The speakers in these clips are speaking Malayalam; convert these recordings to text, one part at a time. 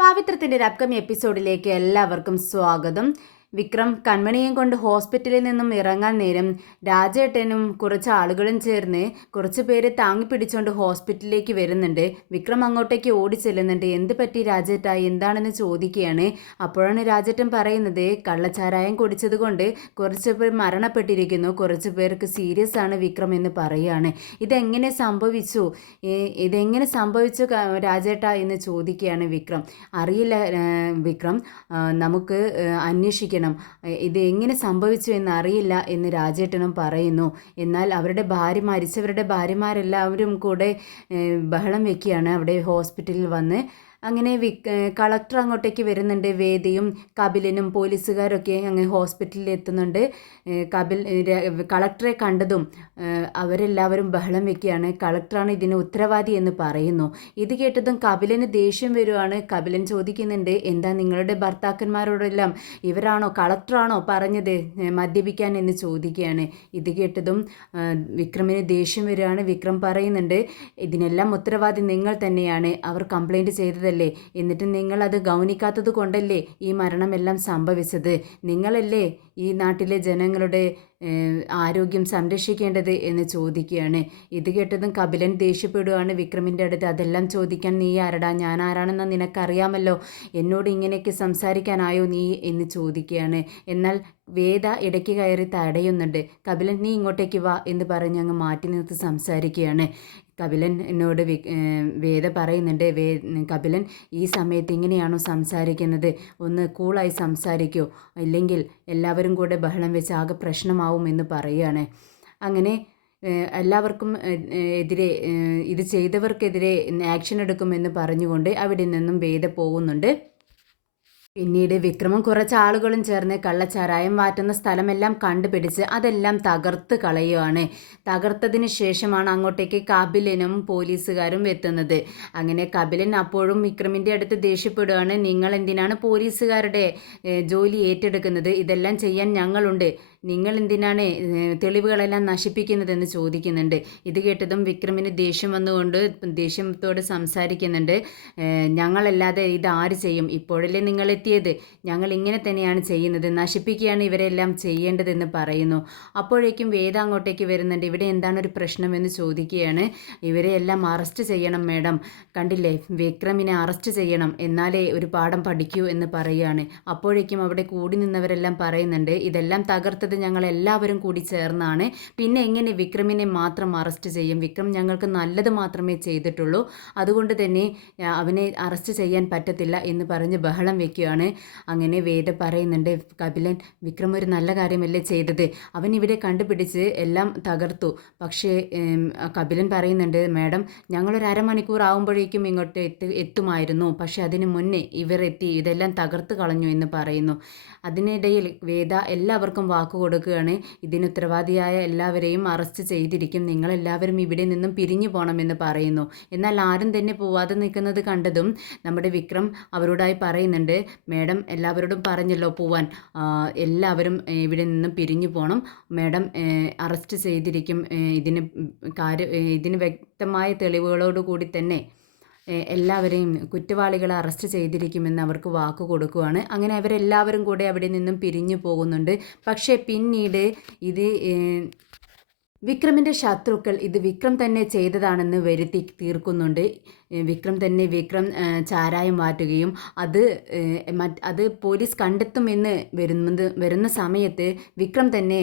പാവിത്രത്തിൻ്റെ ഒരു അപ്കമിങ് എപ്പിസോഡിലേക്ക് എല്ലാവർക്കും സ്വാഗതം. വിക്രം കൺമണിയെയും കൊണ്ട് ഹോസ്പിറ്റലിൽ നിന്നും ഇറങ്ങാൻ നേരം രാജേട്ടനും കുറച്ച് ആളുകളും ചേർന്ന് കുറച്ച് പേര് താങ്ങി പിടിച്ചുകൊണ്ട് ഹോസ്പിറ്റലിലേക്ക് വരുന്നുണ്ട്. വിക്രം അങ്ങോട്ടേക്ക് ഓടി ചെല്ലുന്നുണ്ട്. എന്ത് പറ്റി രാജേട്ട, എന്താണെന്ന് ചോദിക്കുകയാണ്. അപ്പോഴാണ് രാജേട്ടൻ പറയുന്നത്, കള്ളച്ചാരായം കുടിച്ചത് കൊണ്ട് കുറച്ച് പേർ മരണപ്പെട്ടിരിക്കുന്നു, കുറച്ച് പേർക്ക് സീരിയസ് ആണ് വിക്രം എന്ന് പറയുകയാണ്. ഇതെങ്ങനെ സംഭവിച്ചു രാജേട്ട എന്ന് ചോദിക്കുകയാണ് വിക്രം. അറിയില്ല വിക്രം, നമുക്ക് അന്വേഷിക്കണം, ഇത് എങ്ങനെ സംഭവിച്ചു എന്നറിയില്ല എന്ന് രാജേട്ടനും പറയുന്നു. എന്നാൽ മരിച്ചവരുടെ ഭാര്യമാരെല്ലാവരും കൂടെ ബഹളം വെക്കുകയാണ് അവിടെ ഹോസ്പിറ്റലിൽ വന്ന്. അങ്ങനെ കളക്ടർ അങ്ങോട്ടേക്ക് വരുന്നുണ്ട്. വേദിയും കപിലനും പോലീസുകാരൊക്കെ അങ്ങ് ഹോസ്പിറ്റലിൽ എത്തുന്നുണ്ട്. കളക്ടറെ കണ്ടതും അവരെല്ലാവരും ബഹളം വെക്കുകയാണ്. കളക്ടറാണ് ഇതിന് ഉത്തരവാദി എന്ന് പറയുന്നു. ഇത് കേട്ടതും കപിലന് ദേഷ്യം വരുവാണ്. കപിലൻ ചോദിക്കുന്നുണ്ട്, എന്താ നിങ്ങളുടെ ഭർത്താക്കന്മാരോടെല്ലാം കളക്ടറാണോ പറഞ്ഞത് മദ്യപിക്കാൻ എന്ന് ചോദിക്കുകയാണ്. ഇത് കേട്ടതും വിക്രമിന് ദേഷ്യം വരുവാണ്. വിക്രം പറയുന്നുണ്ട്, ഇതിനെല്ലാം ഉത്തരവാദി നിങ്ങൾ തന്നെയാണ്, അവർ കംപ്ലൈൻറ്റ് ചെയ്തതല്ലേ, എന്നിട്ട് നിങ്ങൾ അത് ഗൗനിക്കാത്തത് കൊണ്ടല്ലേ ഈ മരണമെല്ലാം സംഭവിച്ചത്. നിങ്ങളല്ലേ ഈ നാട്ടിലെ ജനങ്ങളുടെ ആരോഗ്യം സംരക്ഷിക്കേണ്ടത് എന്ന് ചോദിക്കുകയാണ്. ഇത് കേട്ടതും കപിലൻ ദേഷ്യപ്പെടുകയാണ് വിക്രമിൻ്റെ അടുത്ത്. അതെല്ലാം ചോദിക്കാൻ നീ ആരടാ, ഞാൻ ആരാണെന്ന് നിനക്കറിയാമല്ലോ, എന്നോട് ഇങ്ങനെയൊക്കെ സംസാരിക്കാനായോ നീ എന്ന് ചോദിക്കുകയാണ്. എന്നാൽ വേദ ഇടയ്ക്ക് കയറി തടയുന്നുണ്ട്. കപിലൻ നീ ഇങ്ങോട്ടേക്ക് വാ എന്ന് പറഞ്ഞ് അങ്ങ് മാറ്റി നിർത്തി സംസാരിക്കുകയാണ്. കപിലൻ എന്നോട് വേദ പറയുന്നുണ്ട്, കപിലൻ ഈ സമയത്ത് ഇങ്ങനെയാണോ സംസാരിക്കുന്നത്, ഒന്ന് കൂളായി സംസാരിക്കൂ, ഇല്ലെങ്കിൽ എല്ലാവരും കൂടെ ബഹളം വെച്ച് ആകെ പ്രശ്നമാവും എന്ന് പറയുകയാണ്. അങ്ങനെ എല്ലാവർക്കും എതിരെ ഇത് ചെയ്തവർക്കെതിരെ ആക്ഷൻ എടുക്കുമെന്ന് പറഞ്ഞുകൊണ്ട് അവിടെ നിന്നും വേദ പോകുന്നുണ്ട്. പിന്നീട് വിക്രമും കുറച്ച് ആളുകളും ചേർന്ന് കള്ളച്ചാരായം വാറ്റുന്ന സ്ഥലമെല്ലാം കണ്ടുപിടിച്ച് അതെല്ലാം തകർത്ത് കളയുകയാണ്. തകർത്തതിന് ശേഷമാണ് അങ്ങോട്ടേക്ക് കപിലനും പോലീസുകാരും എത്തുന്നത്. അങ്ങനെ കപിലൻ അപ്പോഴും വിക്രമിൻ്റെ അടുത്ത് ദേഷ്യപ്പെടുകയാണ്. നിങ്ങൾ എന്തിനാണ് പോലീസുകാരുടെ ജോലി ഏറ്റെടുക്കുന്നത്, ഇതെല്ലാം ചെയ്യാൻ ഞങ്ങളുണ്ട്, നിങ്ങൾ എന്തിനാണ് തെളിവുകളെല്ലാം നശിപ്പിക്കുന്നതെന്ന് ചോദിക്കുന്നുണ്ട്. ഇത് കേട്ടതും വിക്രമിന് ദേഷ്യം വന്നുകൊണ്ട് ദേഷ്യത്തോട് സംസാരിക്കുന്നുണ്ട്. ഞങ്ങളല്ലാതെ ഇത് ആര് ചെയ്യും, ഇപ്പോഴല്ലേ നിങ്ങൾ എത്തിയത്, ഞങ്ങൾ ഇങ്ങനെ തന്നെയാണ് ചെയ്യുന്നത്, നശിപ്പിക്കുകയാണ് ഇവരെല്ലാം ചെയ്യേണ്ടതെന്ന് പറയുന്നു. അപ്പോഴേക്കും വേദ അങ്ങോട്ടേക്ക് വരുന്നുണ്ട്. ഇവിടെ എന്താണ് ഒരു പ്രശ്നമെന്ന് ചോദിക്കുകയാണ്. ഇവരെ എല്ലാം അറസ്റ്റ് ചെയ്യണം മേഡം, കണ്ടില്ലേ വിക്രമിനെ അറസ്റ്റ് ചെയ്യണം, എന്നാലേ ഒരു പാഠം പഠിക്കൂ എന്ന് പറയുകയാണ്. അപ്പോഴേക്കും അവിടെ കൂടി നിന്നവരെല്ലാം പറയുന്നുണ്ട്, ഇതെല്ലാം തകർത്തത് ഞങ്ങൾ എല്ലാവരും കൂടി ചേർന്നാണ്, പിന്നെ എങ്ങനെ വിക്രമിനെ മാത്രം അറസ്റ്റ് ചെയ്യും, വിക്രം ഞങ്ങൾക്ക് നല്ലത് മാത്രമേ ചെയ്തിട്ടുള്ളൂ, അതുകൊണ്ട് തന്നെ അവനെ അറസ്റ്റ് ചെയ്യാൻ പറ്റത്തില്ല എന്ന് പറഞ്ഞ് ബഹളം വെക്കുകയാണ്. അങ്ങനെ വേദ പറയുന്നുണ്ട്, കപിലൻ വിക്രം ഒരു നല്ല കാര്യമല്ലേ ചെയ്തത്, അവൻ ഇവിടെ കണ്ടുപിടിച്ച് എല്ലാം തകർത്തു. പക്ഷേ കപിലൻ പറയുന്നുണ്ട്, മാഡം ഞങ്ങളൊരു അരമണിക്കൂർ ആകുമ്പോഴേക്കും ഇങ്ങോട്ട് എത്തുമായിരുന്നു, പക്ഷെ അതിന് മുന്നേ ഇവർ എത്തി ഇതെല്ലാം തകർത്ത് കളഞ്ഞു എന്ന് പറയുന്നു. അതിനിടയിൽ വേദ എല്ലാവർക്കും വാക്ക് കൊടുക്കുകയാണ്, ഇതിന് ഉത്തരവാദിയായ എല്ലാവരെയും അറസ്റ്റ് ചെയ്തിരിക്കും, നിങ്ങളെല്ലാവരും ഇവിടെ നിന്നും പിരിഞ്ഞു പോകണമെന്ന് പറയുന്നു. എന്നാൽ ആരും തന്നെ പോവാതെ നിൽക്കുന്നത് കണ്ടതും നമ്മുടെ വിക്രം അവരോടായി പറയുന്നുണ്ട്, മേഡം എല്ലാവരോടും പറഞ്ഞല്ലോ പോവാൻ, എല്ലാവരും ഇവിടെ നിന്നും പിരിഞ്ഞു പോകണം, മേഡം അറസ്റ്റ് ചെയ്തിരിക്കും, ഇതിന് വ്യക്തമായ തെളിവുകളോട് കൂടി തന്നെ എല്ലാവരെയും കുറ്റവാളികളെ അറസ്റ്റ് ചെയ്തിരിക്കുമെന്ന് അവർക്ക് വാക്ക് കൊടുക്കുകയാണ്. അങ്ങനെ അവരെല്ലാവരും കൂടെ അവിടെ നിന്നും പിരിഞ്ഞു പോകുന്നുണ്ട്. പക്ഷേ പിന്നീട് ഇത് വിക്രമിൻ്റെ ശത്രുക്കൾ ഇത് വിക്രം തന്നെ ചെയ്തതാണെന്ന് വരുത്തി തീർക്കുന്നുണ്ട്. വിക്രം ചാരായം മാറ്റുകയും അത് പോലീസ് കണ്ടെത്തുമെന്ന് വരുന്ന സമയത്ത് വിക്രം തന്നെ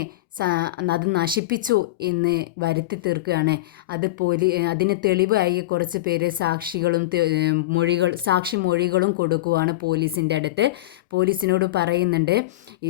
അത് നശിപ്പിച്ചു എന്ന് വരുത്തി തീർക്കുകയാണ്. അതിന് തെളിവായി കുറച്ച് പേര് സാക്ഷി മൊഴികളും കൊടുക്കുകയാണ് പോലീസിൻ്റെ അടുത്ത്. പോലീസിനോട് പറയുന്നുണ്ട്,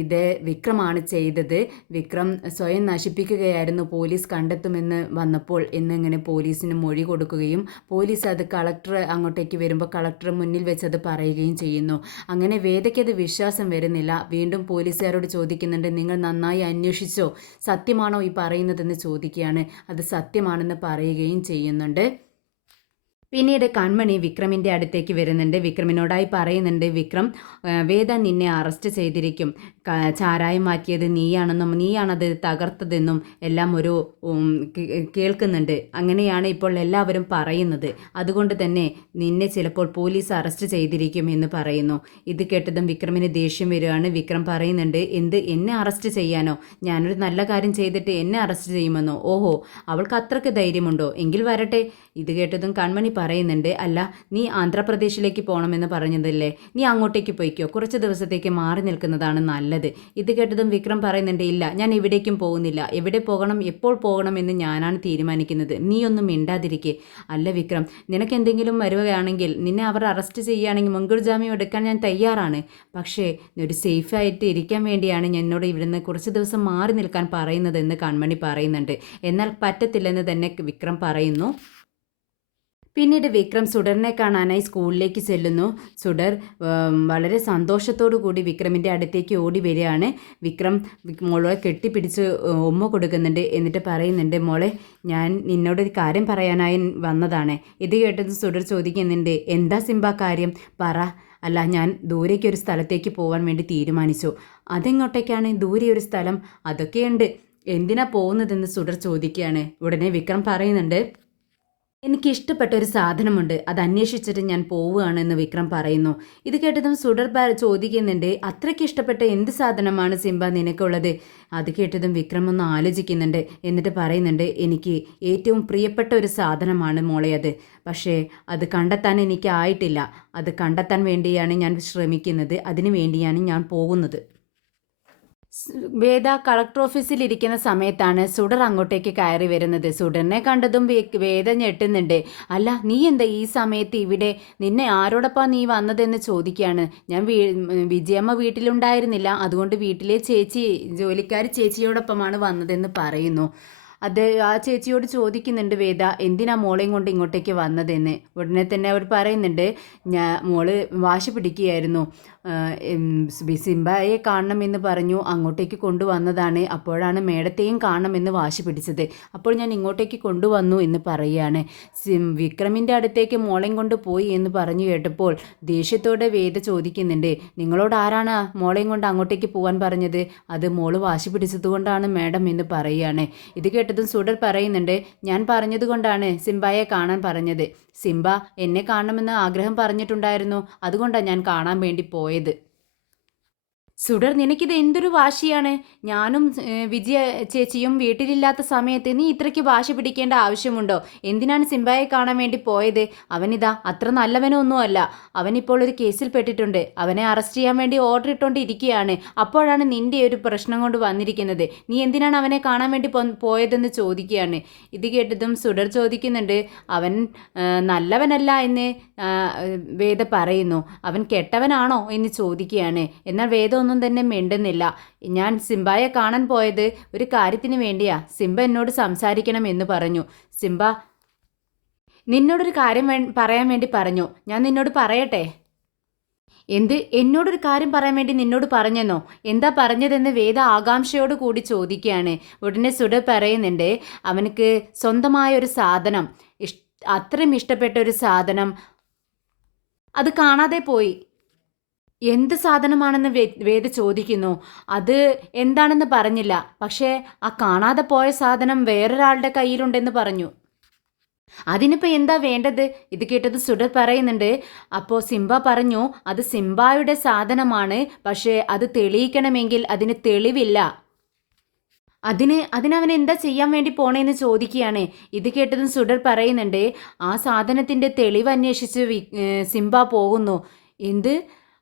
ഇത് വിക്രമാണ് ചെയ്തത്, വിക്രം സ്വയം നശിപ്പിക്കുകയായിരുന്നു, പോലീസ് കണ്ടെത്തുമെന്ന് വന്നപ്പോൾ എന്നിങ്ങനെ പോലീസിന് മൊഴി കൊടുക്കുകയും പോലീസ് അത് കളക്ടർ അങ്ങോട്ടേക്ക് വരുമ്പോൾ കളക്ടർ മുന്നിൽ വെച്ച് അത് പറയുകയും ചെയ്യുന്നു. അങ്ങനെ വേദയ്ക്കത് വിശ്വാസം വരുന്നില്ല. വീണ്ടും പോലീസുകാരോട് ചോദിക്കുന്നുണ്ട്, നിങ്ങൾ നന്നായി അന്വേഷിച്ചോ, സത്യമാണോ ഈ പറയുന്നതെന്ന് ചോദിക്കുകയാണ്. അത് സത്യമാണെന്ന് പറയുകയും ചെയ്യുന്നുണ്ട്. പിന്നീട് കൺമണി വിക്രമിൻ്റെ അടുത്തേക്ക് വരുന്നുണ്ട്. വിക്രമിനോടായി പറയുന്നുണ്ട്, വിക്രം, വേദ നിന്നെ അറസ്റ്റ് ചെയ്തിരിക്കും. ചാരായം മാറ്റിയത് നീയാണെന്നും നീയാണത് തകർത്തതെന്നും എല്ലാം ഒരു കേൾക്കുന്നുണ്ട്. അങ്ങനെയാണ് ഇപ്പോൾ എല്ലാവരും പറയുന്നത്. അതുകൊണ്ട് തന്നെ നിന്നെ ചിലപ്പോൾ പോലീസ് അറസ്റ്റ് ചെയ്തിരിക്കും എന്ന് പറയുന്നു. ഇത് കേട്ടതും വിക്രമിന് ദേഷ്യം വരികയാണ്. വിക്രം പറയുന്നുണ്ട്, എന്നെ അറസ്റ്റ് ചെയ്യാനോ? ഞാനൊരു നല്ല കാര്യം ചെയ്തിട്ട് എന്നെ അറസ്റ്റ് ചെയ്യുമെന്നോ? ഓഹോ, അവൾക്ക് അത്രയ്ക്ക് ധൈര്യമുണ്ടോ? എങ്കിൽ വരട്ടെ. ഇത് കേട്ടതും കൺമണി പറയുന്നുണ്ട്, അല്ല, നീ ആന്ധ്രാപ്രദേശിലേക്ക് പോകണമെന്ന് പറഞ്ഞതല്ലേ, നീ അങ്ങോട്ടേക്ക് പോയിക്കോ, കുറച്ച് ദിവസത്തേക്ക് മാറി നിൽക്കുന്നതാണ് നല്ലത്. ഇത് കേട്ടതും വിക്രം പറയുന്നുണ്ട്, ഇല്ല, ഞാൻ എവിടേക്കും പോകുന്നില്ല. എവിടെ പോകണം, എപ്പോൾ പോകണം എന്ന് ഞാനാണ് തീരുമാനിക്കുന്നത്. നീ ഒന്നും മിണ്ടാതിരിക്കെ. അല്ല വിക്രം, നിനക്ക് എന്തെങ്കിലും വരുകയാണെങ്കിൽ, നിന്നെ അവർ അറസ്റ്റ് ചെയ്യുകയാണെങ്കിൽ മുൻകൂർ ജാമ്യം എടുക്കാൻ ഞാൻ തയ്യാറാണ്. പക്ഷേ ഒരു സേഫായിട്ട് ഇരിക്കാൻ വേണ്ടിയാണ് എന്നോട് ഇവിടുന്ന് കുറച്ച് ദിവസം മാറി നിൽക്കാൻ പറയുന്നതെന്ന് കൺമണി പറയുന്നുണ്ട്. എന്നാൽ പറ്റത്തില്ലെന്ന് തന്നെ വിക്രം പറയുന്നു. പിന്നീട് വിക്രം സുഡറിനെ കാണാനായി സ്കൂളിലേക്ക് ചെല്ലുന്നു. സുഡർ വളരെ കൂടി വിക്രമിൻ്റെ അടുത്തേക്ക് ഓടി വരികയാണ്. വിക്രം മോളെ കെട്ടിപ്പിടിച്ച് ഉമ്മ കൊടുക്കുന്നുണ്ട്. എന്നിട്ട് പറയുന്നുണ്ട്, മോളെ, ഞാൻ നിന്നോടൊരു കാര്യം പറയാനായി വന്നതാണ്. ഇത് കേട്ടത് സുഡർ ചോദിക്കുന്നുണ്ട്, എന്താ സിംബ കാര്യം, പറ. അല്ല, ഞാൻ ദൂരേക്കൊരു സ്ഥലത്തേക്ക് പോകാൻ വേണ്ടി തീരുമാനിച്ചു. അതെങ്ങോട്ടേക്കാണ് ദൂരെ ഒരു സ്ഥലം? അതൊക്കെയുണ്ട്. എന്തിനാ പോകുന്നതെന്ന് സുഡർ ചോദിക്കുകയാണ്. ഉടനെ വിക്രം പറയുന്നുണ്ട്, എനിക്ക് ഇഷ്ടപ്പെട്ട ഒരു സാധനമുണ്ട്, അത് അന്വേഷിച്ചിട്ട് ഞാൻ പോവുകയാണെന്ന് വിക്രം പറയുന്നു. ഇത് കേട്ടതും സുഡർ ചോദിക്കുന്നുണ്ട്, അത്രയ്ക്ക് ഇഷ്ടപ്പെട്ട എന്ത് സാധനമാണ് സിംബ നിനക്കുള്ളത്? അത് കേട്ടതും വിക്രം ഒന്ന് ആലോചിക്കുന്നുണ്ട്. എന്നിട്ട് പറയുന്നുണ്ട്, എനിക്ക് ഏറ്റവും പ്രിയപ്പെട്ട ഒരു സാധനമാണ് മോളെ അത്. പക്ഷേ അത് കണ്ടെത്താൻ എനിക്ക് ആയിട്ടില്ല. അത് കണ്ടെത്താൻ വേണ്ടിയാണ് ഞാൻ ശ്രമിക്കുന്നത്. അതിനു വേണ്ടിയാണ് ഞാൻ പോകുന്നത്. വേദ കളക്ടർ ഓഫീസിൽ ഇരിക്കുന്ന സമയത്താണ് സുഡർ അങ്ങോട്ടേക്ക് കയറി വരുന്നത്. സുഡറിനെ കണ്ടതും വേദ ഞെട്ടുന്നുണ്ട്. അല്ല, നീ എന്താ ഈ സമയത്ത് ഇവിടെ? നിന്നെ ആരോടൊപ്പം നീ വന്നതെന്ന് ചോദിക്കുകയാണ്. ഞാൻ വിജയമ്മ വീട്ടിലുണ്ടായിരുന്നില്ല, അതുകൊണ്ട് വീട്ടിലെ ജോലിക്കാരി ചേച്ചിയോടൊപ്പമാണ് വന്നതെന്ന് പറയുന്നു. ആ ചേച്ചിയോട് ചോദിക്കുന്നുണ്ട് വേദ, എന്തിനാ മോളെയും കൊണ്ട് ഇങ്ങോട്ടേക്ക് വന്നതെന്ന്. ഉടനെ തന്നെ അവർ പറയുന്നുണ്ട്, മോള് വാശി പിടിക്കുകയായിരുന്നു, സിംബയെ കാണണമെന്ന് പറഞ്ഞു, അങ്ങോട്ടേക്ക് കൊണ്ടുവന്നതാണ്. അപ്പോഴാണ് മേഡത്തെയും കാണണമെന്ന് വാശി പിടിച്ചത്. അപ്പോൾ ഞാൻ ഇങ്ങോട്ടേക്ക് കൊണ്ടുവന്നു എന്ന് പറയുകയാണ്. വിക്രമിൻ്റെ അടുത്തേക്ക് മോളെയും കൊണ്ട് പോയി എന്ന് പറഞ്ഞു കേട്ടപ്പോൾ ദേഷ്യത്തോടെ വേദ ചോദിക്കുന്നുണ്ട്, നിങ്ങളോട് ആരാണ് മോളെയും കൊണ്ട് അങ്ങോട്ടേക്ക് പോകാൻ പറഞ്ഞത്? അത് മോള് വാശി പിടിച്ചതുകൊണ്ടാണ് മേഡം എന്ന് പറയുകയാണ്. ഇത് കേട്ടതും സുഡർ പറയുന്നുണ്ട്, ഞാൻ പറഞ്ഞതുകൊണ്ടാണ് സിംബയെ കാണാൻ പറഞ്ഞത്. സിംബ എന്നെ കാണണമെന്ന് ആഗ്രഹം പറഞ്ഞിട്ടുണ്ടായിരുന്നു, അതുകൊണ്ടാണ് ഞാൻ കാണാൻ വേണ്ടി പോയത്. സുഡർ, നിനക്കിത് എന്തൊരു വാശിയാണ്? ഞാനും വിജയ ചേച്ചിയും വീട്ടിലില്ലാത്ത സമയത്ത് നീ ഇത്രയ്ക്ക് വാശി പിടിക്കേണ്ട ആവശ്യമുണ്ടോ? എന്തിനാണ് സിംബയെ കാണാൻ വേണ്ടി പോയത്? അവനിതാ അത്ര നല്ലവനൊന്നുമല്ല. അവനിപ്പോൾ ഒരു കേസിൽ പെട്ടിട്ടുണ്ട്. അവനെ അറസ്റ്റ് ചെയ്യാൻ വേണ്ടി ഓർഡർ ഇട്ടുകൊണ്ടിരിക്കുകയാണ്. അപ്പോഴാണ് നിന്റെ ഒരു പ്രശ്നം കൊണ്ട് വന്നിരിക്കുന്നത്. നീ എന്തിനാണ് അവനെ കാണാൻ വേണ്ടി പോയതെന്ന് ചോദിക്കുകയാണ്. ഇത് കേട്ടതും സുഡർ ചോദിക്കുന്നുണ്ട്, അവൻ നല്ലവനല്ല എന്ന് വേദ പറയുന്നു. അവൻ കെട്ടവനാണോ എന്ന് ചോദിക്കുകയാണ്. എന്നാൽ വേദ ഒന്നും തന്നെ മിണ്ടുന്നില്ല. ഞാൻ സിംബയെ കാണാൻ പോയത് ഒരു കാര്യത്തിന് വേണ്ടിയാ. സിംബ എന്നോട് സംസാരിക്കണം എന്ന് പറഞ്ഞു. സിംബ, നിന്നോടൊരു കാര്യം പറയാൻ വേണ്ടി പറഞ്ഞു. ഞാൻ നിന്നോട് പറയട്ടെ? എന്ത്? എന്നോടൊരു കാര്യം പറയാൻ വേണ്ടി നിന്നോട് പറഞ്ഞെന്നോ? എന്താ പറഞ്ഞതെന്ന് വേദ ആകാംക്ഷയോട് കൂടി ചോദിക്കുകയാണ്. ഉടനെ സുഡർ പറയുന്നുണ്ട്, അവനക്ക് സ്വന്തമായ ഒരു സാധനം, അത്രയും ഇഷ്ടപ്പെട്ട ഒരു സാധനം, അത് കാണാതെ പോയി. എന്ത് സാധനമാണെന്ന് വേദ ചോദിക്കുന്നു. അത് എന്താണെന്ന് പറഞ്ഞില്ല. പക്ഷേ ആ കാണാതെ പോയ സാധനം വേറൊരാളുടെ കയ്യിലുണ്ടെന്ന് പറഞ്ഞു. അതിനിപ്പോൾ എന്താ വേണ്ടത്? ഇത് കേട്ടത് സുഡർ പറയുന്നുണ്ട്, അപ്പോൾ സിംബ പറഞ്ഞു, അത് സിംബായുടെ സാധനമാണ്, പക്ഷേ അത് തെളിയിക്കണമെങ്കിൽ അതിന് തെളിവില്ല. അതിനവൻ എന്താ ചെയ്യാൻ വേണ്ടി പോണേന്ന് ചോദിക്കുകയാണ്. ഇത് കേട്ടതും സുഡർ പറയുന്നുണ്ട്, ആ സാധനത്തിൻ്റെ തെളിവ് അന്വേഷിച്ച് സിംബ പോകുന്നു. എന്ത്?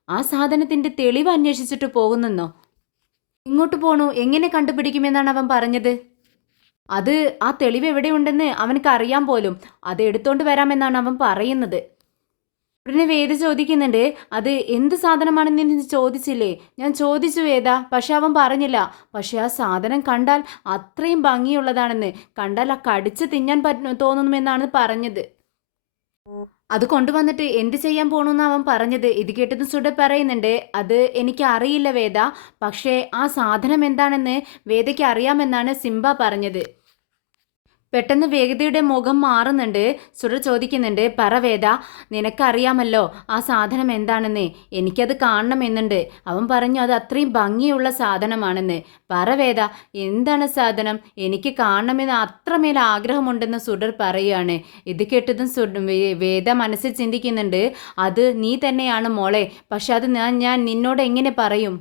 ആ സാധനത്തിൻ്റെ തെളിവ് അന്വേഷിച്ചിട്ട് പോകുന്നെന്നോ? ഇങ്ങോട്ട് പോണു, എങ്ങനെ കണ്ടുപിടിക്കുമെന്നാണ് അവൻ പറഞ്ഞത്? അത് ആ തെളിവ് എവിടെയുണ്ടെന്ന് അവനക്ക് അറിയാൻ പോലും. അത് എടുത്തോണ്ട് വരാമെന്നാണ് അവൻ പറയുന്നത്. ഉടനെ വേദ ചോദിക്കുന്നുണ്ട്, അത് എന്ത് സാധനമാണെന്ന് നീ ചോദിച്ചില്ലേ? ഞാൻ ചോദിച്ചു വേദ, പക്ഷെ അവൻ പറഞ്ഞില്ല. പക്ഷെ ആ സാധനം കണ്ടാൽ അത്രയും ഭംഗിയുള്ളതാണെന്ന്, കണ്ടാൽ ആ കടിച്ച് തിന്നാൻ തോന്നുമെന്നാണ് പറഞ്ഞത്. അത് കൊണ്ടുവന്നിട്ട് എന്ത് ചെയ്യാൻ പോണെന്ന് അവൻ പറഞ്ഞത്. ഇത് കേട്ടതും സുഡർ പറയുന്നുണ്ട്, അത് എനിക്ക് അറിയില്ല വേദ, പക്ഷേ ആ സാധനം എന്താണെന്ന് വേദയ്ക്ക് അറിയാമെന്നാണ് സിംബ പറഞ്ഞത്. പെട്ടെന്ന് വേദയുടെ മുഖം മാറുന്നുണ്ട്. സുഡർ ചോദിക്കുന്നുണ്ട്, പറ വേദ, നിനക്കറിയാമല്ലോ ആ സാധനം എന്താണെന്ന്. എനിക്കത് കാണണമെന്നുണ്ട്. അവൻ പറഞ്ഞു അത് അത്രയും ഭംഗിയുള്ള സാധനമാണെന്ന്. പറ വേദ, എന്താണ് സാധനം? എനിക്ക് കാണണമെന്ന് അത്രമേൽ ആഗ്രഹമുണ്ടെന്ന് സുഡർ പറയുകയാണ്. ഇത് കേട്ടതും വേദ മനസ്സിൽ ചിന്തിക്കുന്നുണ്ട്, അത് നീ തന്നെയാണ് മോളെ. പക്ഷെ അത് ഞാൻ നിന്നോട് എങ്ങനെ പറയും?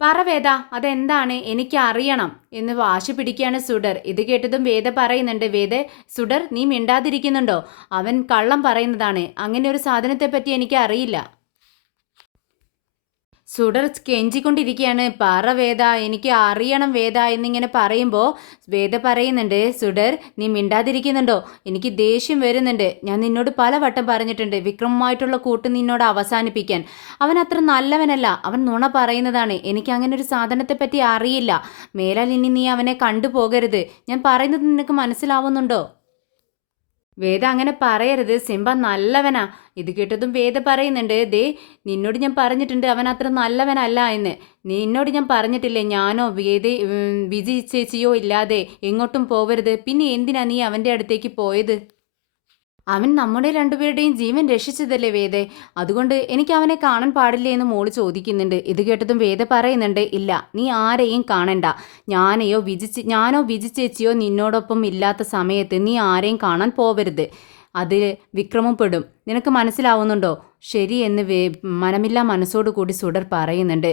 പറ വേദ, അതെന്താണ്? എനിക്ക് അറിയണം എന്ന് വാശി പിടിക്കുകയാണ് സുഡർ. ഇത് കേട്ടതും വേദ പറയുന്നുണ്ട്, വേദ, സുഡർ നീ മിണ്ടാതിരിക്കുന്നുണ്ടോ? അവൻ കള്ളം പറയുന്നതാണ്. അങ്ങനെ ഒരു സാധനത്തെ പറ്റി എനിക്ക് അറിയില്ല. സുഡർ കെഞ്ചിക്കൊണ്ടിരിക്കുകയാണ്, പറ വേദ, എനിക്ക് അറിയണം വേദ എന്നിങ്ങനെ പറയുമ്പോൾ വേദ പറയുന്നുണ്ട്, സുഡർ നീ മിണ്ടാതിരിക്കുന്നുണ്ടോ? എനിക്ക് ദേഷ്യം വരുന്നുണ്ട്. ഞാൻ നിന്നോട് പലവട്ടം പറഞ്ഞിട്ടുണ്ട് വിക്രമുമായിട്ടുള്ള കൂട്ട് നിന്നോട് അവസാനിപ്പിക്കാൻ. അവൻ അത്ര നല്ലവനല്ല. അവൻ നുണ പറയുന്നതാണ്. എനിക്ക് അങ്ങനെ ഒരു സാധനത്തെ പറ്റി അറിയില്ല. മേലാൽ ഇനി നീ അവനെ കണ്ടുപോകരുത്. ഞാൻ പറയുന്നത് നിനക്ക് മനസ്സിലാവുന്നുണ്ടോ? വേദ അങ്ങനെ പറയരുത്. സിംബ നല്ലവനാ. ഇത് കേട്ടതും വേദ പറയുന്നുണ്ട്, ദേ, നിന്നോട് ഞാൻ പറഞ്ഞിട്ടുണ്ട് അവൻ അത്ര നല്ലവനല്ല എന്ന്. നിന്നോട് ഞാൻ പറഞ്ഞിട്ടില്ലേ ഞാനോ വിജി ചേച്ചിയോ ഇല്ലാതെ എങ്ങോട്ടും പോവരുത്. പിന്നെ എന്തിനാ നീ അവൻ്റെ അടുത്തേക്ക് പോയത്? അവൻ നമ്മുടെ രണ്ടുപേരുടെയും ജീവൻ രക്ഷിച്ചതല്ലേ വേദേ. അതുകൊണ്ട് എനിക്ക് അവനെ കാണാൻ പാടില്ലേ എന്ന് മോള് ചോദിക്കുന്നുണ്ട്. ഇത് കേട്ടതും വേദ പറയുന്നുണ്ട്, ഇല്ല, നീ ആരെയും കാണണ്ട. ഞാനോ വിജി ചേച്ചിയോ നിന്നോടൊപ്പം ഇല്ലാത്ത സമയത്ത് നീ ആരെയും കാണാൻ പോവരുത്. അതിൽ വിക്രമം പെടും. നിനക്ക് മനസ്സിലാവുന്നുണ്ടോ? ശരി എന്ന് മനമില്ലാ മനസ്സോടു കൂടി സുഡർ പറയുന്നുണ്ട്.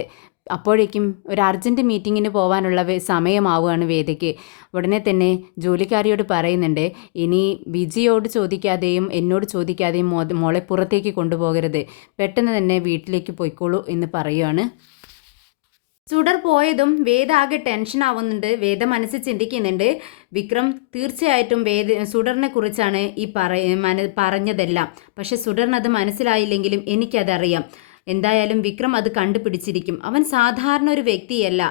അപ്പോഴേക്കും ഒരു അർജൻറ്റ് മീറ്റിങ്ങിന് പോകാനുള്ള സമയമാവുകയാണ് വേദയ്ക്ക്. ഉടനെ തന്നെ ജോലിക്കാരിയോട് പറയുന്നുണ്ട്, ഇനി വിജിയോട് ചോദിക്കാതെയും എന്നോട് ചോദിക്കാതെയും മോളെ പുറത്തേക്ക് കൊണ്ടുപോകരുത്. പെട്ടെന്ന് തന്നെ വീട്ടിലേക്ക് പോയിക്കോളൂ എന്ന് പറയുകയാണ്. സുഡർ പോയതും വേദ ആകെ ടെൻഷൻ ആവുന്നുണ്ട്. വേദ മനസ്സിൽ ചിന്തിക്കുന്നുണ്ട്, വിക്രം തീർച്ചയായിട്ടും സുഡറിനെ കുറിച്ചാണ് ഈ പറഞ്ഞതെല്ലാം. പക്ഷെ സുഡറിനത് മനസ്സിലായില്ലെങ്കിലും എനിക്കതറിയാം. എന്തായാലും വിക്രം അത് കണ്ടുപിടിച്ചിരിക്കും. അവൻ സാധാരണ ഒരു വ്യക്തിയല്ല.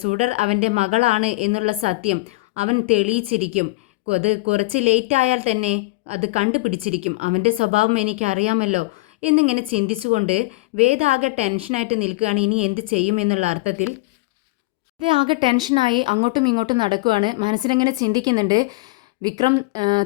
സുഡർ അവൻ്റെ മകളാണ് എന്നുള്ള സത്യം അവൻ തെളിയിച്ചിരിക്കും. അത് കുറച്ച് ലേറ്റ് ആയാൽ തന്നെ അത് കണ്ടുപിടിച്ചിരിക്കും. അവൻ്റെ സ്വഭാവം എനിക്കറിയാമല്ലോ എന്നിങ്ങനെ ചിന്തിച്ചുകൊണ്ട് വേദ ആകെ ടെൻഷനായിട്ട് നിൽക്കുകയാണ്. ഇനി എന്ത് ചെയ്യുമെന്നുള്ള അർത്ഥത്തിൽ ആകെ ടെൻഷനായി അങ്ങോട്ടും ഇങ്ങോട്ടും നടക്കുകയാണ്. മനസ്സിലെങ്ങനെ ചിന്തിക്കുന്നുണ്ട്, വിക്രം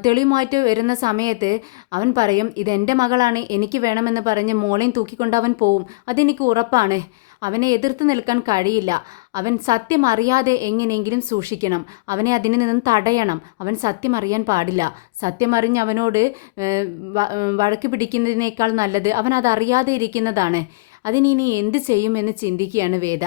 തെളിവുമായിട്ട് വരുന്ന സമയത്ത് അവൻ പറയും, ഇതെൻ്റെ മകളാണ്, എനിക്ക് വേണമെന്ന് പറഞ്ഞ് മോളെയും തൂക്കിക്കൊണ്ട് അവൻ പോവും. അതെനിക്ക് ഉറപ്പാണ്. അവനെ എതിർത്ത് നിൽക്കാൻ കഴിയില്ല. അവൻ സത്യം അറിയാതെ എങ്ങനെയെങ്കിലും സൂക്ഷിക്കണം. അവനെ അതിൽ നിന്നും തടയണം. അവൻ സത്യം അറിയാൻ പാടില്ല. സത്യം അറിഞ്ഞ് അവനോട് വഴക്ക് പിടിക്കുന്നതിനേക്കാൾ നല്ലത് അവൻ അതറിയാതെ ഇരിക്കുന്നതാണ്. അതിനി എന്ത് ചെയ്യുമെന്ന് ചിന്തിക്കുകയാണ് വേദ.